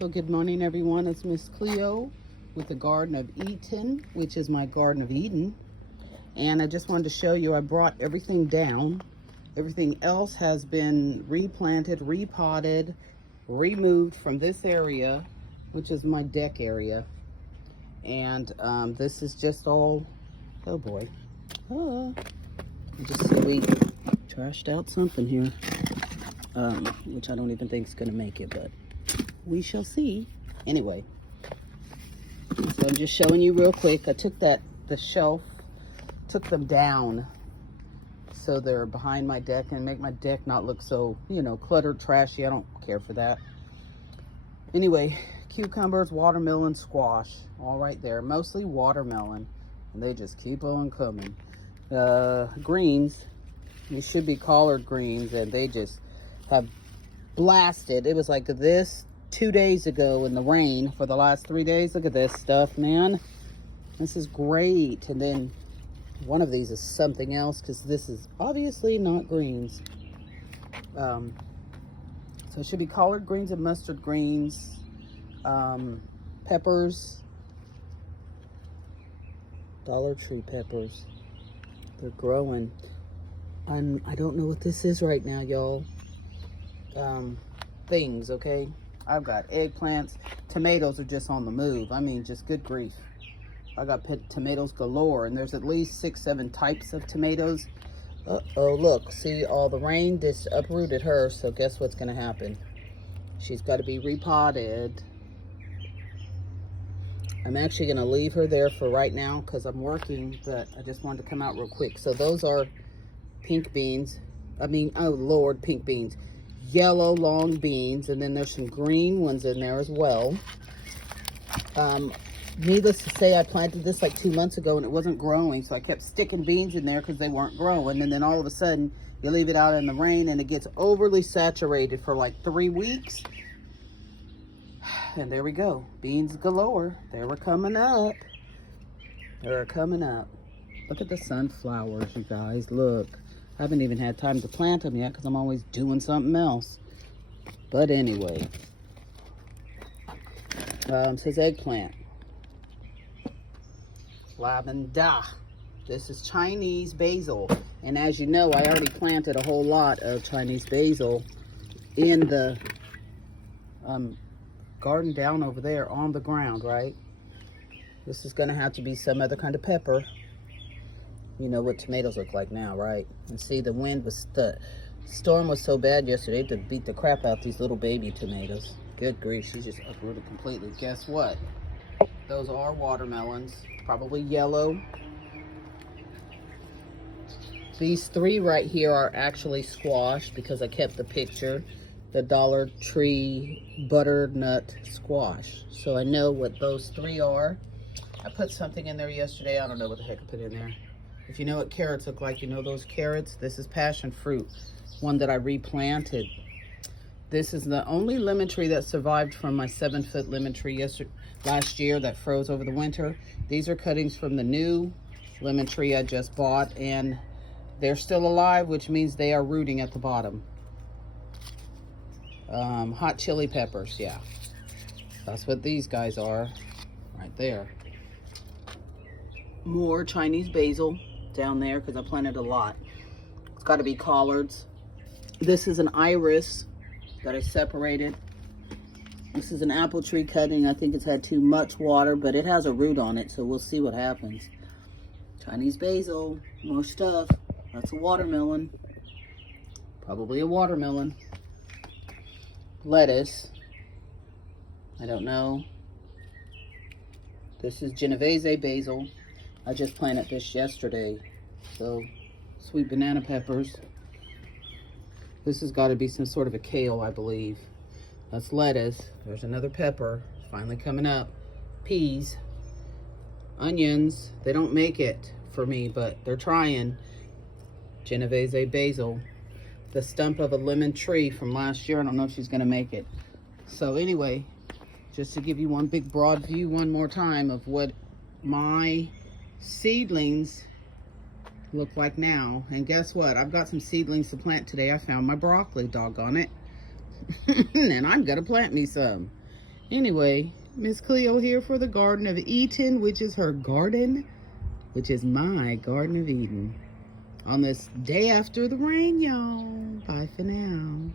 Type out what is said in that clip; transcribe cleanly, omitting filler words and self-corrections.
So good morning everyone, it's Miss Cleo with the Garden of Eatin, which is my Garden of Eden. And I just wanted to show you I brought everything down. Everything else has been replanted, repotted, removed from this area, which is my deck area. And this is just all, oh boy. Just see we trashed out something here, which I don't even think is gonna make it, but we shall see. Anyway, so I'm just showing you real quick. I took the shelf, took them down so they're behind my deck and make my deck not look so, you know, cluttered, trashy. I don't care for that. Anyway, cucumbers, watermelon, squash, all right there. Mostly watermelon, and they just keep on coming. Greens, these should be collard greens, and they just have blasted. It was like this 2 days ago in the rain for the last 3 days. Look at this stuff, man. This is great. And then one of these is something else, because this is obviously not greens. So it should be collard greens and mustard greens, peppers, Dollar Tree peppers. They're growing. I don't know what this is right now, y'all. Things, okay? I've got eggplants. Tomatoes are just on the move. I mean, just good grief. I got tomatoes galore, and there's at least 6-7 types of tomatoes. Uh-oh, look, see, all the rain just uprooted her, so guess what's gonna happen? She's got to be repotted. I'm actually gonna leave her there for right now because I'm working, but I just wanted to come out real quick. So those are pink beans. I mean, oh Lord, pink beans. Yellow long beans, and then there's some green ones in there as well. Needless to say, I planted this like 2 months ago and it wasn't growing, so I kept sticking beans in there because they weren't growing. And then all of a sudden you leave it out in the rain and it gets overly saturated for like 3 weeks, and there we go, beans galore. They were coming up. They're coming up. Look at the sunflowers, you guys. Look, I haven't even had time to plant them yet because I'm always doing something else. But anyway, it says eggplant. Lavender. This is Chinese basil. And as you know, I already planted a whole lot of Chinese basil in the garden down over there on the ground, right? This is going to have to be some other kind of pepper. You know what tomatoes look like now, right? And see, the storm was so bad yesterday to beat the crap out these little baby tomatoes. Good grief, she just uprooted completely. Guess what? Those are watermelons, probably yellow. These 3 right here are actually squash because I kept the picture. The Dollar Tree butternut squash. So I know what those 3 are. I put something in there yesterday. I don't know what the heck I put in there. If you know what carrots look like, you know those carrots? This is passion fruit, one that I replanted. This is the only lemon tree that survived from my 7-foot lemon tree last year that froze over the winter. These are cuttings from the new lemon tree I just bought, and they're still alive, which means they are rooting at the bottom. Hot chili peppers, yeah. That's what these guys are, right there. More Chinese basil down there because I planted a lot. It's got to be collards. This is an iris that I separated. This is an apple tree cutting. I think it's had too much water, but it has a root on it, so we'll see what happens. Chinese basil, more stuff. That's a watermelon. Probably a watermelon. Lettuce. I don't know. This is Genovese basil. I just planted this yesterday. So, sweet banana peppers. This has got to be some sort of a kale, I believe. That's lettuce. There's another pepper. Finally coming up. Peas. Onions. They don't make it for me, but they're trying. Genovese basil. The stump of a lemon tree from last year. I don't know if she's going to make it. So anyway, just to give you one big broad view one more time of what my seedlings look like now. And guess what? I've got some seedlings to plant today. I found my broccoli, doggone it. And I'm gonna plant me some. Anyway, Miss Cleo here for the Garden of Eatin, which is her garden, which is my Garden of Eden. On this day after the rain, y'all. Bye for now.